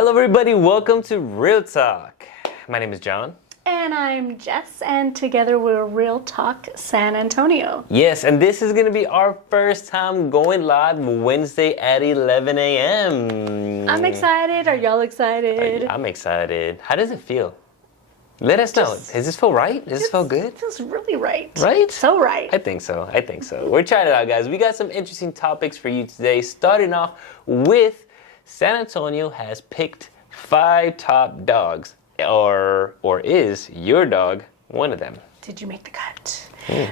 Hello everybody, welcome to Real Talk. My name is John. And I'm Jess, and together we're Real Talk San Antonio. Yes, and this is going to be our first time going live Wednesday at 11 a.m. I'm excited. Are y'all excited? I'm excited. How does it feel? Let us know. Does this feel right? Does this feel good? It feels really right. Right? So right. I think so. We're trying it out, guys. We got some interesting topics for you today, starting off with San Antonio has picked 5 top dogs. Or is your dog one of them? Did you make the cut?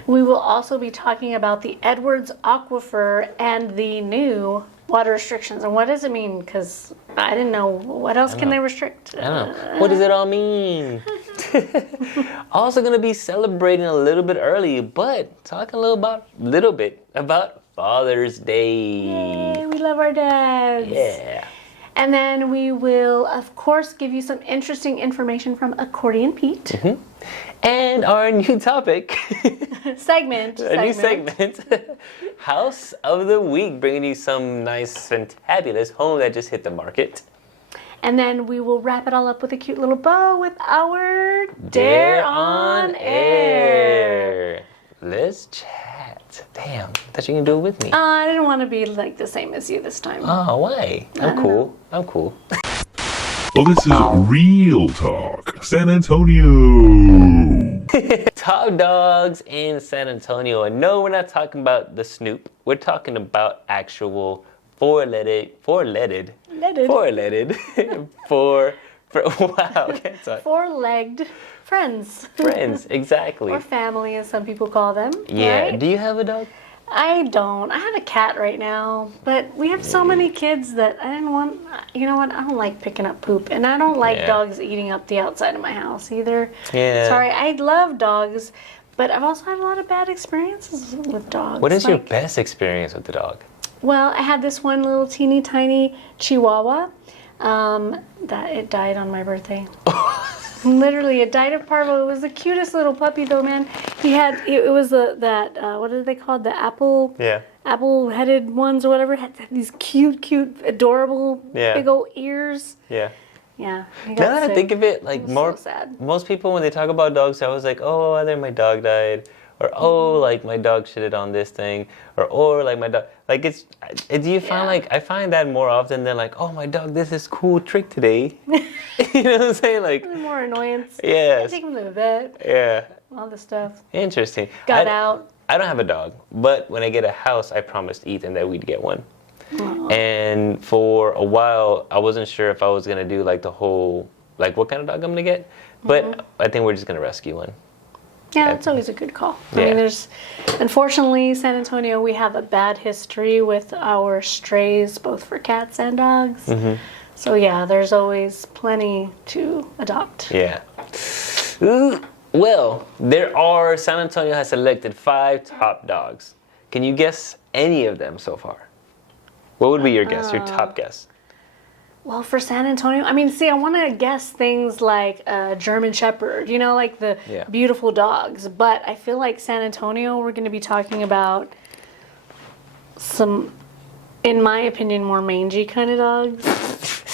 We will also be talking about the Edwards Aquifer and the new water restrictions. And what does it mean? Because I didn't know. What else can they restrict? I don't know. What does it all mean? Also going to be celebrating a little bit early, but talking a little bit about Father's Day. Yay, we love our dads. Yeah. And then we will, of course, give you some interesting information from Accordion Pete. Mm-hmm. And our new topic. segment. New segment. House of the Week, bringing you some nice, fantabulous home that just hit the market. And then we will wrap it all up with a cute little bow with our Dare on Air. Let's chat. Damn, I thought you can do it with me. I didn't want to be like the same as you this time. Oh, why? I'm cool. Well, this is Real Talk San Antonio. Top dogs in San Antonio. And no, we're not talking about the Snoop. We're talking about actual four-legged, Four-legged friends. Friends, exactly. Or family, as some people call them. Yeah. Right? Do you have a dog? I don't. I have a cat right now, but we have so many kids that I didn't want. You know what? I don't like picking up poop, and I don't like dogs eating up the outside of my house either. Yeah. Sorry, I love dogs, but I've also had a lot of bad experiences with dogs. What is your best experience with the dog? Well, I had this one little teeny tiny Chihuahua that it died on my birthday. Literally, it died of parvo. It was the cutest little puppy, though, man. He had it was what are they called? The apple-headed ones or whatever. It had these cute, adorable, big old ears. Yeah. Yeah. Now that I think of it, like so sad. Most people when they talk about dogs, they're always like, "Oh, either my dog died," or "Oh, like my dog shitted on this thing," or like my dog. Like do you find like I find that more often than like, "Oh, my dog, this is cool trick today." You know what I'm saying? Like more annoyance. Yeah. Take him to the vet. Yeah. All this stuff. Interesting. Got out. I don't have a dog, but when I get a house, I promised Ethan that we'd get one. Aww. And for a while, I wasn't sure if I was gonna do like the whole like what kind of dog I'm gonna get, but I think we're just gonna rescue one. Yeah, that's always a good call. I mean, unfortunately, San Antonio, we have a bad history with our strays, both for cats and dogs. Mm-hmm. So yeah, there's always plenty to adopt. Yeah. Well, San Antonio has selected 5 top dogs. Can you guess any of them so far? What would be your guess, your top guess? Well, for San Antonio, I mean, see, I want to guess things like German Shepherd, you know, like the beautiful dogs. But I feel like San Antonio, we're going to be talking about some, in my opinion, more mangy kind of dogs.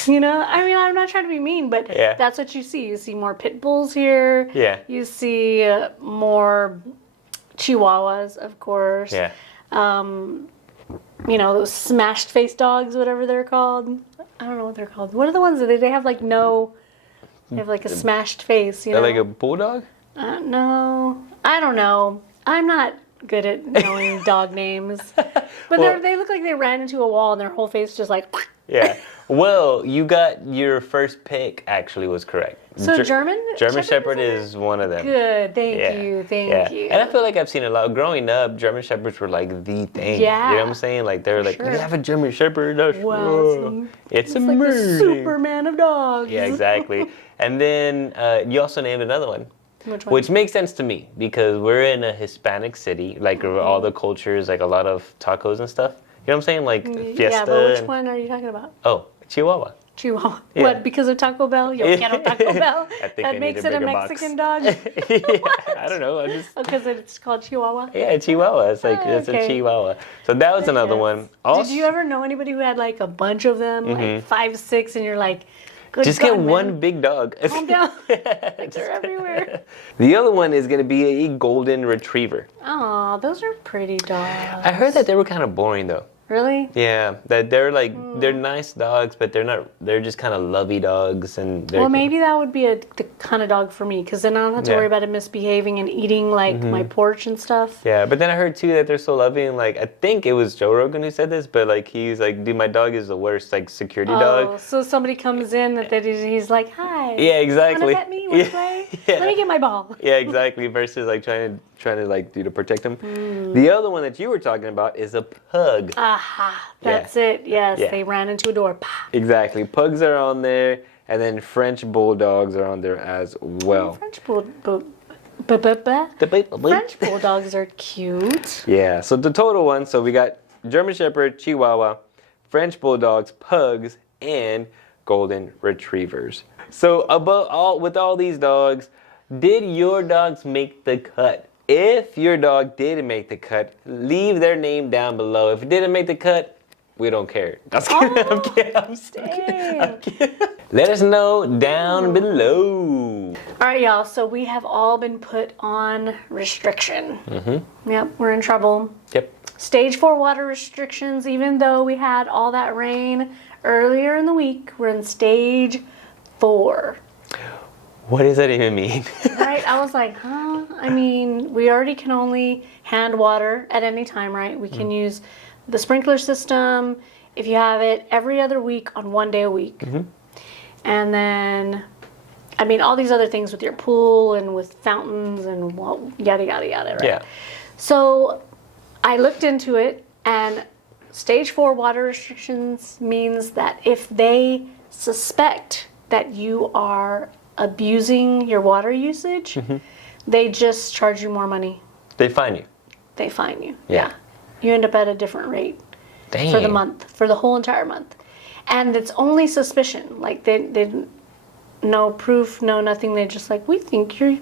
You know, I mean, I'm not trying to be mean, but that's what you see. You see more pit bulls here. Yeah. You see more Chihuahuas, of course. Yeah. You know, those smashed face dogs, whatever they're called. I don't know what they're called. What are the ones that they have like they have like a smashed face, you know? Like a bulldog? No. I don't know. I'm not good at knowing dog names. But they look like they ran into a wall and their whole face just like... Yeah. Well, you got your first pick actually was correct. So German Shepherd is one of them. Good. Thank you. And I feel like I've seen a lot. Growing up, German Shepherds were like the thing. Yeah. You know what I'm saying? Like they were like, we have a German Shepherd. It's amazing. Like the Superman of dogs. Yeah, exactly. And then you also named another one. Which one? Which makes sense to me because we're in a Hispanic city, like all the cultures, like a lot of tacos and stuff. You know what I'm saying? Like fiesta. Yeah, but which one are you talking about? Oh, Chihuahua. Chihuahua. Yeah. What, because of Taco Bell? Yo quiero Taco Bell? That makes it a Mexican dog? I don't know. Because it's called Chihuahua? Yeah, Chihuahua. It's like it's a Chihuahua. So that was another one. Also, did you ever know anybody who had like a bunch of them, like 5, 6, and you're like, Good Just God, get man. one big dog. Calm down. Like they're everywhere. The other one is going to be a golden retriever. Aw, those are pretty dogs. I heard that they were kind of boring though. Really? Yeah, that they're like they're nice dogs, but they're not. They're just kind of lovey dogs, and they're Well, maybe that would be the kind of dog for me, because then I don't have to Yeah. worry about it misbehaving and eating like my porch and stuff. Yeah, but then I heard too that they're so loving, and like I think it was Joe Rogan who said this, but like he's like, dude, my dog is the worst like security Oh, dog. so somebody comes in that he's like, hi. Yeah, exactly. Wanna pet me? Wanna play? Yeah. Let me get my ball. Yeah, exactly. Versus like trying to like to protect them. The other one that you were talking about is a pug. Aha, that's it. Yes, Yeah. they ran into a door. Pah. Exactly. Pugs are on there, and then French bulldogs are on there as well. French bulldogs are cute. Yeah. So the total one. So we got German Shepherd, Chihuahua, French bulldogs, pugs, and golden retrievers. So with all these dogs, did your dogs make the cut? If your dog did make the cut, leave their name down below. If it didn't make the cut, we don't care. I'm kidding. I'm kidding. Let us know down below. All right, y'all. So we have all been put on restriction. Yep, we're in trouble. Yep. Stage 4 water restrictions, even though we had all that rain earlier in the week, we're in stage 4. What does that even mean? Right? I was like, huh? I mean, we already can only hand water at any time, right? We can use the sprinkler system if you have it every other week on 1 day a week. And then, I mean, all these other things with your pool and with fountains and yada, yada, yada, right? Yeah. So I looked into it, and stage 4 water restrictions means that if they suspect that you are abusing your water usage, they just charge you more money. They fine you. They fine you. Yeah. You end up at a different rate Dang. for the month, for the whole entire month. And it's only suspicion. Like they no proof, no nothing. They just like, we think you're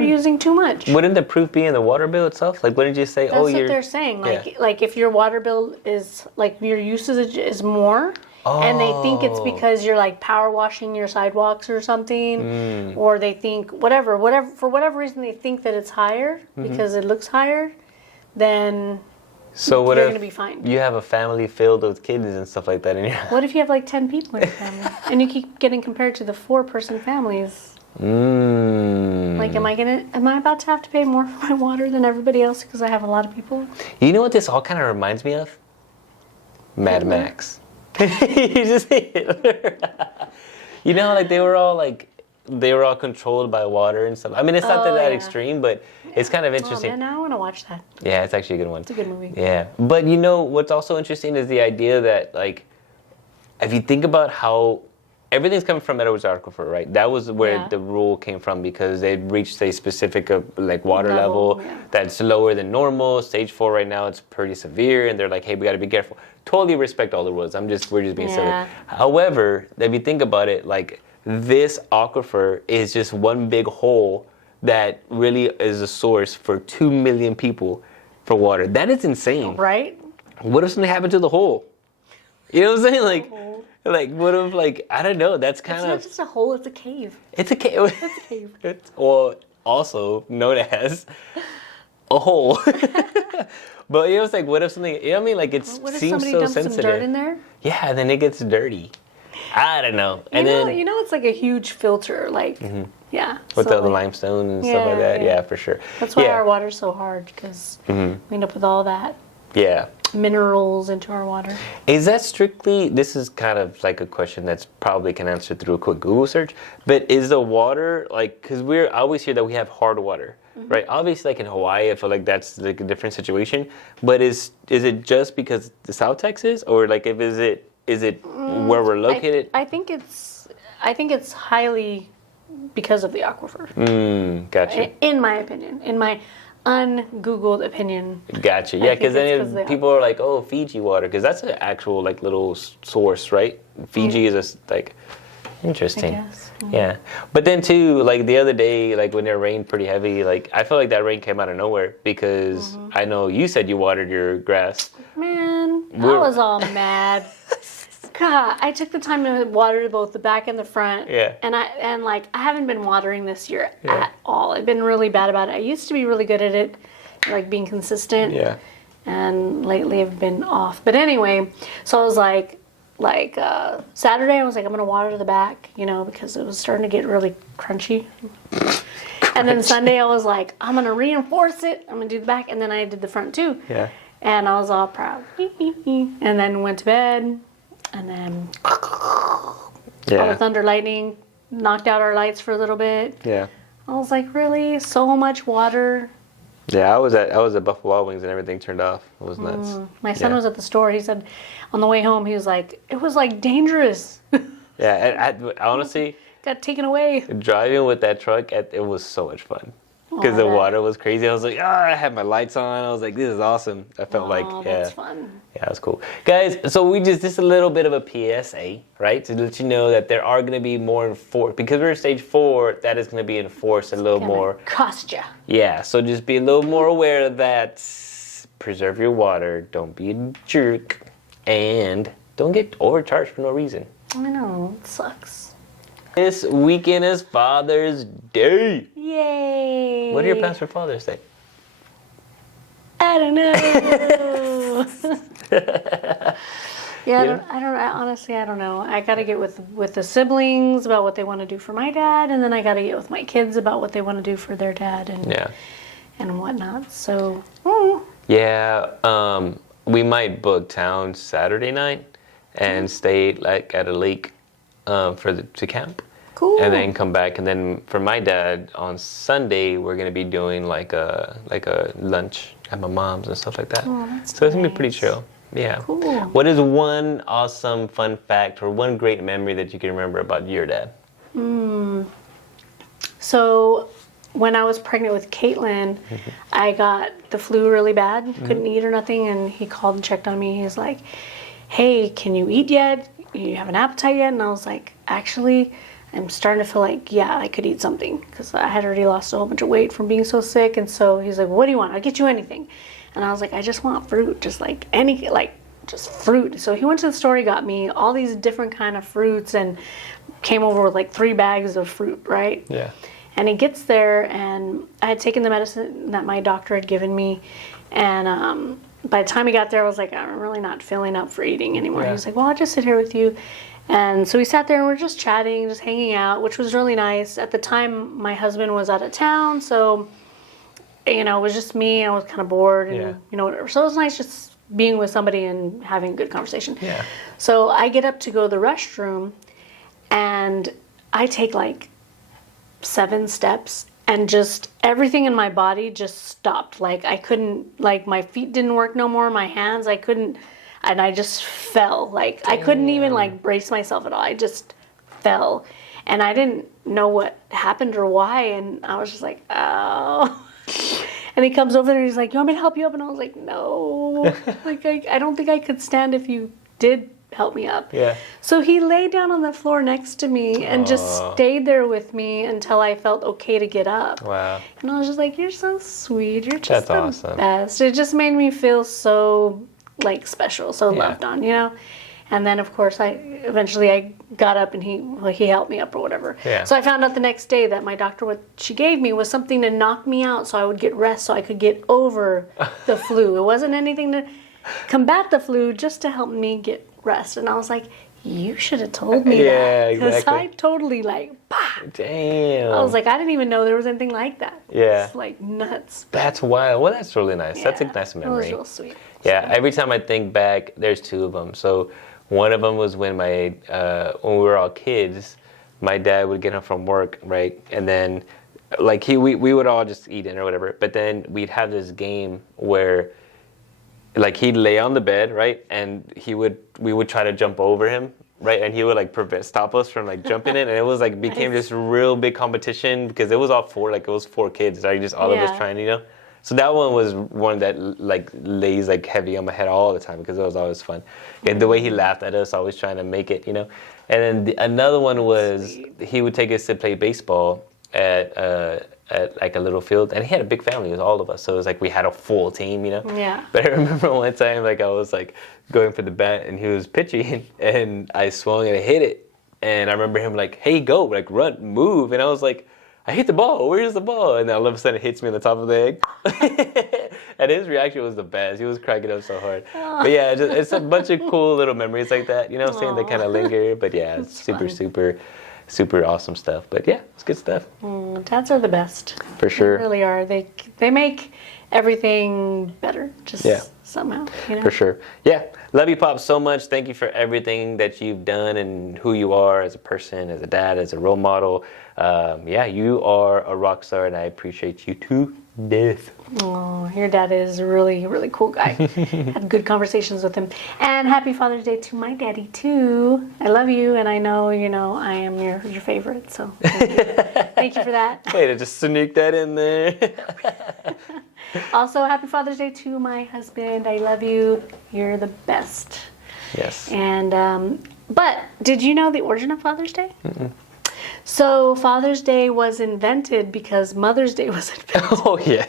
using too much. Wouldn't the proof be in the water bill itself? Like, wouldn't you say, That's oh, what you're... they're saying. Like, Yeah. like if your water bill is like your usage is more, and they think it's because you're like power washing your sidewalks or something, or they think whatever for whatever reason they think that it's higher because it looks higher, then So what you're if gonna be fine. you have a family filled with kids and stuff like that in your house? What if you have like 10 people in your family and you keep getting compared to the 4-person families? Like, am I about to have to pay more for my water than everybody else because I have a lot of people? You know what this all kind of reminds me of? Mad Max. You just Hitler. You know, like they were all controlled by water and stuff. I mean, it's not that yeah. extreme, but it's kind of Oh interesting. man, now I want to watch that. Yeah, it's actually a good one. It's a good movie. Yeah, but you know what's also interesting is the idea that like, if you think about how everything's coming from Edwards Aquifer, right? That was where the rule came from because they'd reached a specific like water level that's lower than normal. Stage 4 right now, it's pretty severe, and they're like, hey, we got to be careful. Totally respect all the rules. We're just being silly. However, if you think about it, like this aquifer is just one big hole that really is a source for 2 million people for water. That is insane. Right? What if something happened to the hole? You know what I'm saying? Like what if like I don't know. That's kind It's not of just a hole; it's a cave. it's a cave. It's a cave. It's also known as a hole. But you know, it's like what if something? You know what I mean? Like it What if seems somebody so dumps sensitive. some dirt in there? Yeah, then it gets dirty. I don't know. And then It's like a huge filter, like yeah. with so, the like, limestone and stuff like that. yeah. Yeah, for sure. That's why yeah. our water's so hard because we end up with all that Yeah. minerals into our water. Is that strictly, this is kind of like a question that's probably can answer through a quick Google search, but is the water, like, because I always hear that we have hard water, right? Obviously, like in Hawaii, I feel like that's like a different situation, but is it just because the South Texas, or like is it where we're located? I think it's highly because of the aquifer. Gotcha. In my opinion, in my ungoogled opinion. Gotcha. Yeah, because it's then people are like, oh, Fiji water, because that's an actual like little source, right? Fiji is just like interesting. I guess. Yeah, but then too, like the other day, like when it rained pretty heavy, like I felt like that rain came out of nowhere because I know you said you watered your grass. Man, I was all mad. God, I took the time to water both the back and the front. Yeah. And I haven't been watering this year Yeah. at all. I've been really bad about it. I used to be really good at it, like being consistent. Yeah. And lately I've been off. But anyway, so I was like Saturday I was like, I'm gonna water the back, because it was starting to get really crunchy. And then Sunday I was like, I'm gonna reinforce it. I'm gonna do the back, and then I did the front too. Yeah. And I was all proud. And then went to bed, and then all the thunder, lightning knocked out our lights for a little bit. Yeah. I was like, really? So much water? Yeah, I was at Buffalo Wild Wings and everything turned off. It was nuts. My son was at the store. He said on the way home, he was like, it was like dangerous. Yeah, and honestly, Got taken away. driving with that truck, it was so much fun. Because the water was crazy. I was like, I had my lights on. I was like, this is awesome. I felt That's fun. Yeah, that's cool. Guys, so just a little bit of a PSA, right? To let you know that there are going to be more enforced. Because we're in stage 4, that is going to be enforced a little more. Cost ya. Yeah, so just be a little more aware of that. Preserve your water. Don't be a jerk. And don't get overcharged for no reason. I know. It sucks. This weekend is Father's Day. Yay. What are your plans for Father's Day? I don't know. Honestly, I don't know. I got to get with the siblings about what they want to do for my dad, and then I got to get with my kids about what they want to do for their dad and whatnot. So, yeah, we might book town Saturday night and stay like at a lake to camp. Cool. And then come back, and then for my dad on Sunday we're gonna be doing like a lunch at my mom's and stuff like that. Oh, that's so it's gonna be nice. pretty chill. Yeah. Cool. What is one awesome fun fact or one great memory that you can remember about your dad? So when I was pregnant with Caitlin, I got the flu really bad. Couldn't eat or nothing, and he called and checked on me. He's like, hey, can you eat yet? You have an appetite yet? And I was like, actually, I'm starting to feel like, yeah, I could eat something, because I had already lost a whole bunch of weight from being so sick. And so he's like, what do you want? I'll get you anything. And I was like, I just want fruit, just like just fruit. So he went to the store, he got me all these different kind of fruits and came over with like 3 bags of fruit, right? Yeah. And he gets there, and I had taken the medicine that my doctor had given me, and by the time he got there, I was like, I'm really not feeling up for eating anymore. Yeah. He was like, well, I'll just sit here with you. And so we sat there and we're just chatting, just hanging out, which was really nice. At the time, my husband was out of town, so, it was just me. I was kind of bored and, whatever. So it was nice just being with somebody and having a good conversation. Yeah. So I get up to go to the restroom, and I take like 7 steps, and just everything in my body just stopped. Like I couldn't, like my feet didn't work no more, my hands, I couldn't, and I just fell. Like I couldn't even like brace myself at all. I just fell, and I didn't know what happened or why, and I was just like, oh. And he comes over there and he's like, you want me to help you up? And I was like, no. Like I don't think I could stand if you did help me up. Yeah. So he laid down on the floor next to me and just stayed there with me until I felt okay to get up. Wow. And I was just like, you're so sweet. You're just That's the awesome. best. It just made me feel so like special, so loved on, And then of course I got up and he helped me up or whatever. Yeah. So I found out the next day that my doctor, what she gave me was something to knock me out so I would get rest so I could get over the flu. It wasn't anything to combat the flu, just to help me get rest. And I was like, you should have told me that. Because exactly. I totally like, bah. Damn. I was like, I didn't even know there was anything like that. Yeah. It's like nuts. That's wild. Well, that's really nice. Yeah. That's a nice memory. It was real sweet. Yeah, every time I think back, there's 2 of them. So one of them was when when we were all kids, my dad would get home from work, right? And then like we would all just eat dinner or whatever. But then we'd have this game where like he'd lay on the bed, right? And we would try to jump over him, right? And he would like stop us from like jumping in. And it was like became this real big competition because it was all 4 kids, right? Just all of us trying, So that one was one that like lays like heavy on my head all the time because it was always fun. And the way he laughed at us, always trying to make it, And then another one was he would take us to play baseball at at like a little field, and he had a big family. It was all of us, so it was like we had a full team, you know. Yeah. But I remember one time, like I was like going for the bat, and he was pitching, and I swung and I hit it, and I remember him like, "Hey, go, like run, move," and I was like, "I hit the ball. Where's the ball?" And then all of a sudden, it hits me on the top of the head. And his reaction was the best. He was cracking up so hard. But yeah, it's a bunch of cool little memories like that. You know what I'm saying? They kind of linger. But yeah, it's super awesome stuff. But yeah, it's good stuff. Dads are the best. For sure. They really are. They make everything better. Just somehow. You know? For sure. Yeah. Love you, Pop, so much. Thank you for everything that you've done and who you are as a person, as a dad, as a role model. Yeah, you are a rock star, and I appreciate you to death. Oh, your dad is a really, really cool guy. Had good conversations with him. And happy Father's Day to my daddy, too. I love you, and I know, I am your favorite, so thank you. Thank you for that. Way to just sneak that in there. Also, happy Father's Day to my husband. I love you. You're the best. Yes. And, but did you know the origin of Father's Day? Mm-mm. So Father's Day was invented because Mother's Day was invented. Oh, yeah.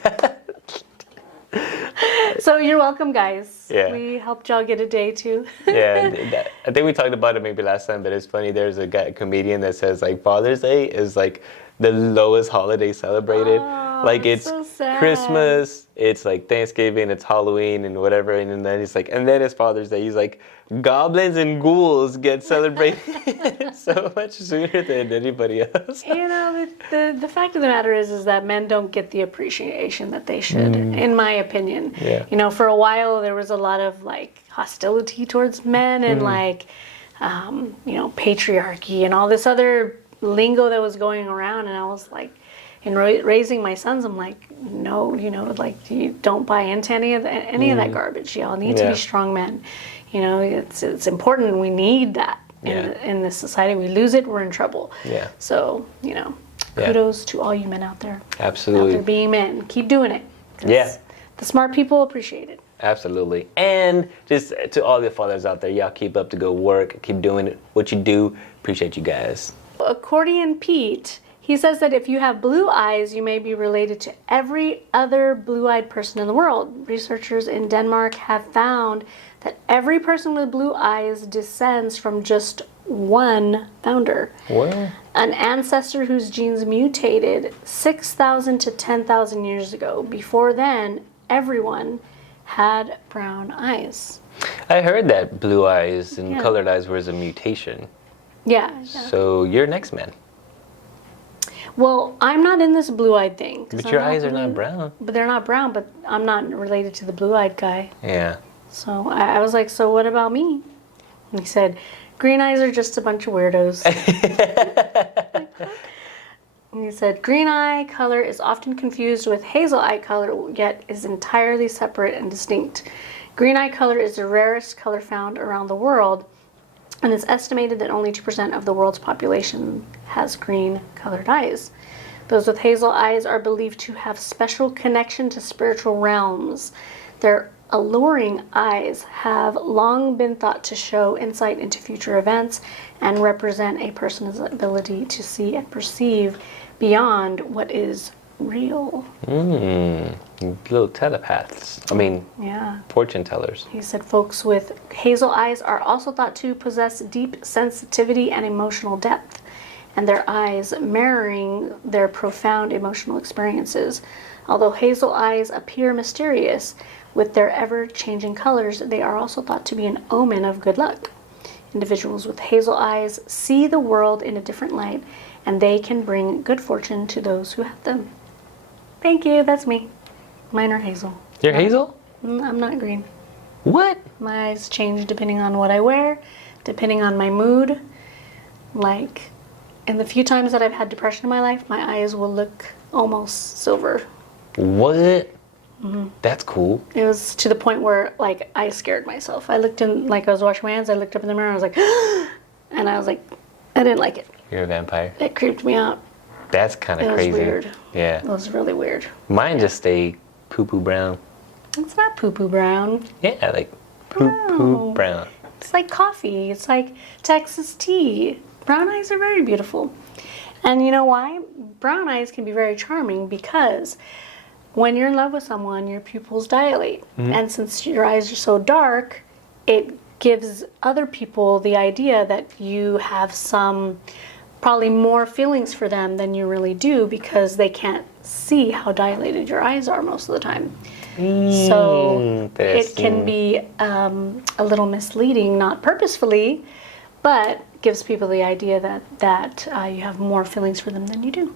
So you're welcome, guys. Yeah. We helped y'all get a day, too. Yeah, I think we talked about it maybe last time, but it's funny. There's a comedian that says, like, Father's Day is, like, the lowest holiday celebrated. Like, it's so sad. Christmas, it's, like, Thanksgiving, it's Halloween, and whatever. And then he's like, and then it's Father's Day. He's like, goblins and ghouls get celebrated so much sooner than anybody else. The fact of the matter is that men don't get the appreciation that they should, in my opinion. Yeah. For a while there was a lot of like hostility towards men and like, patriarchy and all this other lingo that was going around, and I was like, in raising my sons, I'm like, no, like you don't buy into any of that garbage. Y'all need to be strong men. It's important, and we need that in this society. We lose it, we're in trouble. Yeah. So, kudos to all you men out there. Absolutely. Out there being men. Keep doing it. Yeah. The smart people appreciate it. Absolutely. And just to all the fathers out there, y'all keep up the good work. Keep doing it, what you do. Appreciate you guys. Accordion Pete, he says that if you have blue eyes, you may be related to every other blue-eyed person in the world. Researchers in Denmark have found that every person with blue eyes descends from just one founder. Well, an ancestor whose genes mutated 6,000 to 10,000 years ago. Before then, everyone had brown eyes. I heard that blue eyes and colored eyes was a mutation. Yeah. So you're next man. Well, I'm not in this blue-eyed thing. But your eyes are not brown. But they're not brown, but I'm not related to the blue-eyed guy. Yeah. So I was like, so what about me? And he said, green eyes are just a bunch of weirdos. And he said, green eye color is often confused with hazel eye color, yet is entirely separate and distinct. Green eye color is the rarest color found around the world, and it's estimated that only 2% of the world's population has green colored eyes. Those with hazel eyes are believed to have special connection to spiritual realms. Their alluring eyes have long been thought to show insight into future events and represent a person's ability to see and perceive beyond what is real. Little telepaths. Fortune tellers. He said folks with hazel eyes are also thought to possess deep sensitivity and emotional depth, and their eyes mirroring their profound emotional experiences. Although hazel eyes appear mysterious with their ever-changing colors, they are also thought to be an omen of good luck. Individuals with hazel eyes see the world in a different light, and they can bring good fortune to those who have them. Thank you, that's me. Mine are hazel. You're hazel? I'm not green. What? My eyes change depending on what I wear, depending on my mood. Like, in the few times that I've had depression in my life, my eyes will look almost silver. What? Mm-hmm. That's cool. It was to the point where, like, I scared myself. I looked in, like, I was washing my hands, I looked up in the mirror, and I was like, and I was like, I didn't like it. You're a vampire. It creeped me out. That's kind of crazy. It was weird. Yeah. It was really weird. Mine just stay poo-poo brown. It's not poo-poo brown. Yeah, like poo-poo brown. It's like coffee. It's like Texas tea. Brown eyes are very beautiful. And you know why? Brown eyes can be very charming because when you're in love with someone, your pupils dilate. And since your eyes are so dark, it gives other people the idea that you have some, probably more feelings for them than you really do because they can't see how dilated your eyes are most of the time. So it can be a little misleading, not purposefully, but gives people the idea that you have more feelings for them than you do.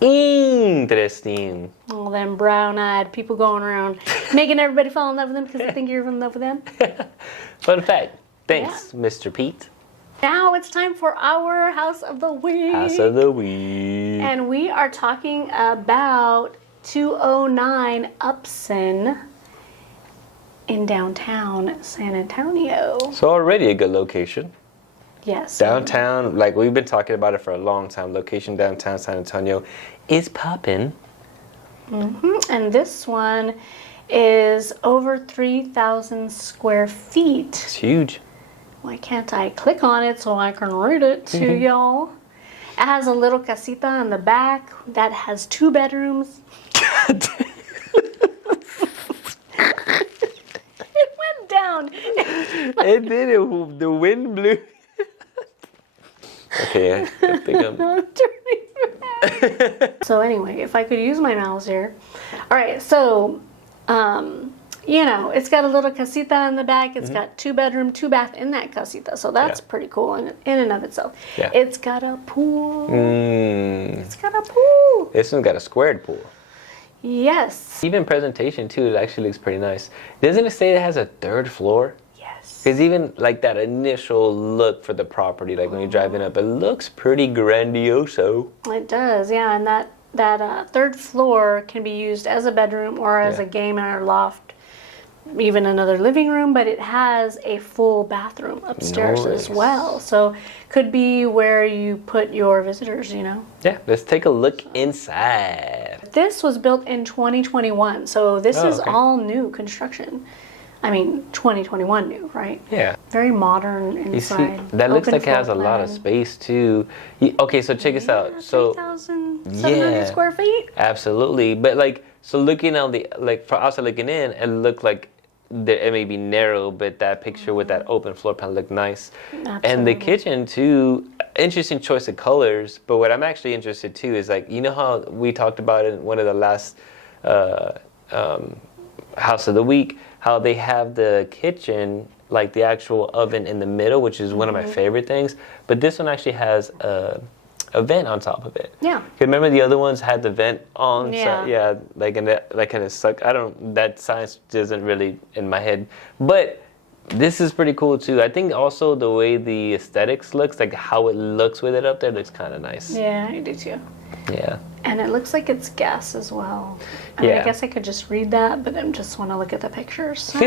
Interesting. All them brown-eyed people going around making everybody fall in love with them because they think you're in love with them. Fun fact. Thanks, Mr. Pete. Now it's time for our House of the Week. House of the Week. And we are talking about 209 Upson in downtown San Antonio. So already a good location. Yes. Downtown, like we've been talking about it for a long time. Location downtown San Antonio is popping. And this one is over 3,000 square feet. It's huge. Why can't I click on it so I can read it to y'all? It has a little casita in the back that has 2 bedrooms. It went down. It did it. The wind blew. Okay, I think I'm turning around. So anyway, if I could use my mouse here. All right, so, you know, it's got a little casita in the back. It's got 2 bedroom, 2 bath in that casita. So that's pretty cool in and of itself. Yeah. It's got a pool. It's got a pool. This one's got a squared pool. Yes. Even presentation too, it actually looks pretty nice. Doesn't it say it has a 3rd floor? Yes. Because even like that initial look for the property, like when you're driving up, it looks pretty grandioso. It does, yeah. And that 3rd floor can be used as a bedroom or as a game or loft, even another living room, but it has a full bathroom upstairs as well. So could be where you put your visitors, you know. Yeah, let's take a look inside. This was built in 2021, so this is all new construction. I mean, 2021 new, right? Yeah. Very modern You see, inside. that looks Open like it has a floor lot of plan. space too. Okay, so check us out. So 3,700 square feet. Absolutely, but like, so looking on the, like for outside looking in, it looked like it may be narrow, but that picture with that open floor plan looked nice. And the kitchen too, interesting choice of colors. But what I'm actually interested too is like, you know how we talked about it in one of the last House of the Week, how they have the kitchen, like the actual oven in the middle, which is one of my favorite things. But this one actually has a vent on top of it. Yeah. Remember the other ones had the vent on? Yeah. Yeah, like and that, like kind of suck. I don't. That science isn't really in my head, but this is pretty cool too. I think also the way the aesthetics looks, like how it looks with it up there, looks kind of nice. Yeah, I do too. Yeah. And it looks like it's gas as well. I mean, Yeah. I guess I could just read that, but I just want to look at the pictures. So.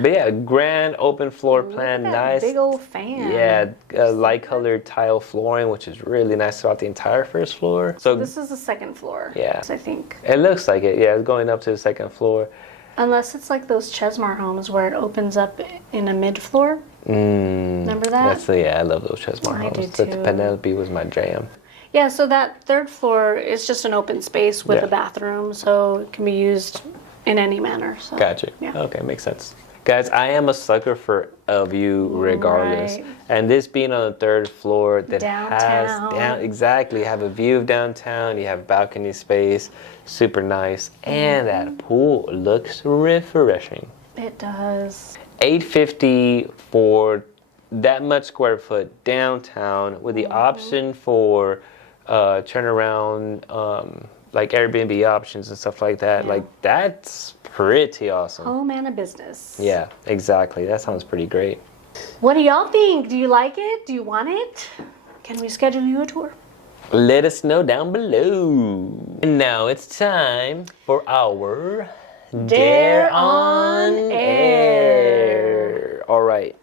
But yeah, grand open floor plan, Look at that nice. big old fan. Yeah, light colored tile flooring, which is really nice throughout the entire 1st floor. So This is the 2nd floor. Yeah. I think. it looks like it. Yeah, it's going up to the 2nd floor. Unless it's like those Chesmar homes where it opens up in a mid-floor. Remember that? Yeah, I love those Chesmar I homes. do The too. Penelope was my jam. Yeah, so that 3rd floor is just an open space with Yeah. a bathroom, so it can be used in any manner. So. Gotcha. Yeah. Okay, makes sense. Guys, I am a sucker for a view regardless. Right. And this being on the 3rd floor that Downtown. has exactly, you have a view of downtown, you have balcony space, super nice, and that pool looks refreshing. It does. $850 for that much square foot downtown with the option for turnaround like Airbnb options and stuff like that. Yeah. Like that's pretty awesome. Home and a business. Yeah, exactly. That sounds pretty great. What do y'all think? Do you like it? Do you want it? Can we schedule you a tour? Let us know down below. And now it's time for our Dare on Air. All right.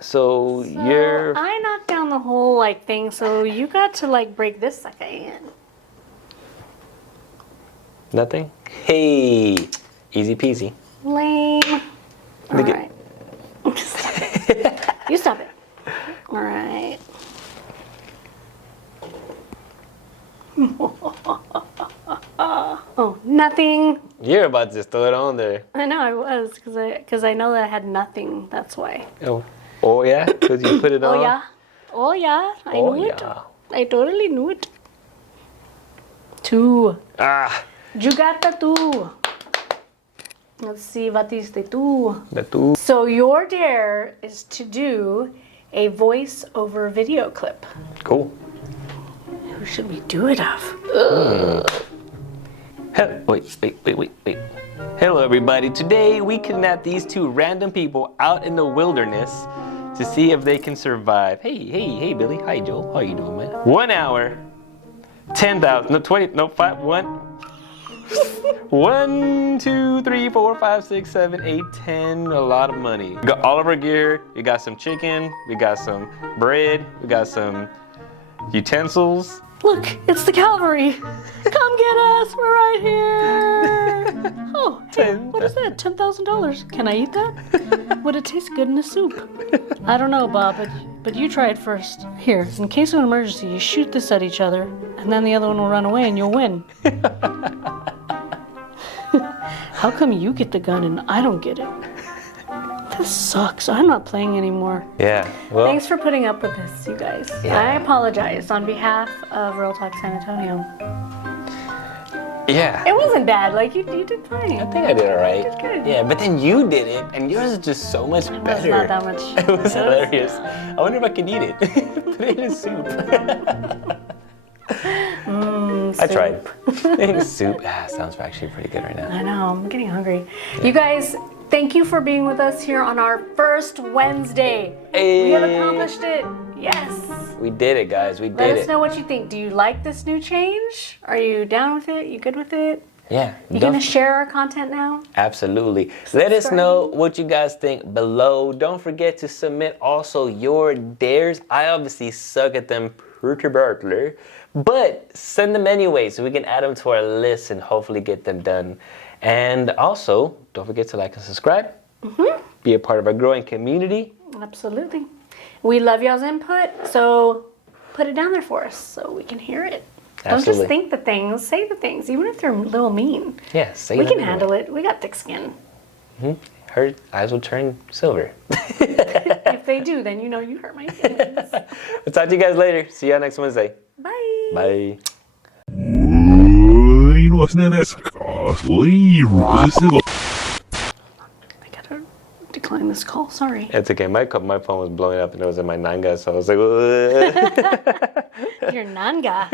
So you're I knocked down the whole like thing, so you got to like break this sucker in. nothing? Hey, easy peasy. Lame. All Look right. You stop it. All right. Oh, nothing. You're about to just throw it on there. I know I was because I know that I had nothing. That's why. Oh yeah, because you put it on. Oh yeah. I Oh, knew it. yeah. I totally knew it. 2. Ah, Jugata 2. Let's see what is the 2. the two. So your dare is to do a voice over video clip. Cool. Who should we do it of? Wait. Hello, everybody. Today we kidnapped these 2 random people out in the wilderness to see if they can survive. Hey, Billy. Hi, Joel. How you doing, man? 1 hour, 10,000. No, 20. No, 5. 1. 1, 2, 3, 4, 5, 6, 7, 8, 10. A lot of money. We got all of our gear. We got some chicken. We got some bread. We got some utensils. Look, it's the cavalry. Come get us. We're right here. Oh, hey, what is that? $10,000. Can I eat that? Would it taste good in a soup? I don't know, Bob, but you try it first. Here, in case of an emergency, you shoot this at each other, and then the other one will run away and you'll win. How come you get the gun and I don't get it? This sucks. I'm not playing anymore. Yeah. Well, Thanks for putting up with this, you guys. Yeah. I apologize on behalf of Real Talk San Antonio. yeah. It wasn't bad. Like, you did fine. I think I did all right. You did good. Yeah, but then you did it, and yours is just so much better. That's not that much. It was hilarious. I wonder if I can eat it. Put it in soup. I tried. Soup. Sounds actually pretty good right now. I know. I'm getting hungry. You guys, thank you for being with us here on our first Wednesday. We have accomplished it. Yes. We did it, guys. We did Let it. us know what you think. Do you like this new change? Are you down with it? You good with it? Yeah. You gonna share our content now? Absolutely. Let us know what you guys think below. Don't forget to submit also your dares. I obviously suck at them pretty badly, but send them anyway so we can add them to our list and hopefully get them done. And also, don't forget to like and subscribe. Be a part of our growing community. Absolutely. We love y'all's input, so put it down there for us so we can hear it. Don't Absolutely. just think the things, say the things, even if they're a little mean. Yeah, say We that can anyway. handle it. We got thick skin. Her eyes will turn silver. If they do, then you know you hurt my feelings. We'll talk to you guys later. See y'all next Wednesday. Bye. Bye. いのはしないですかそういうですよ I gotta decline this call. Sorry. It's okay. My phone was blowing up and it was in my nanga, so I was like, You're nanga.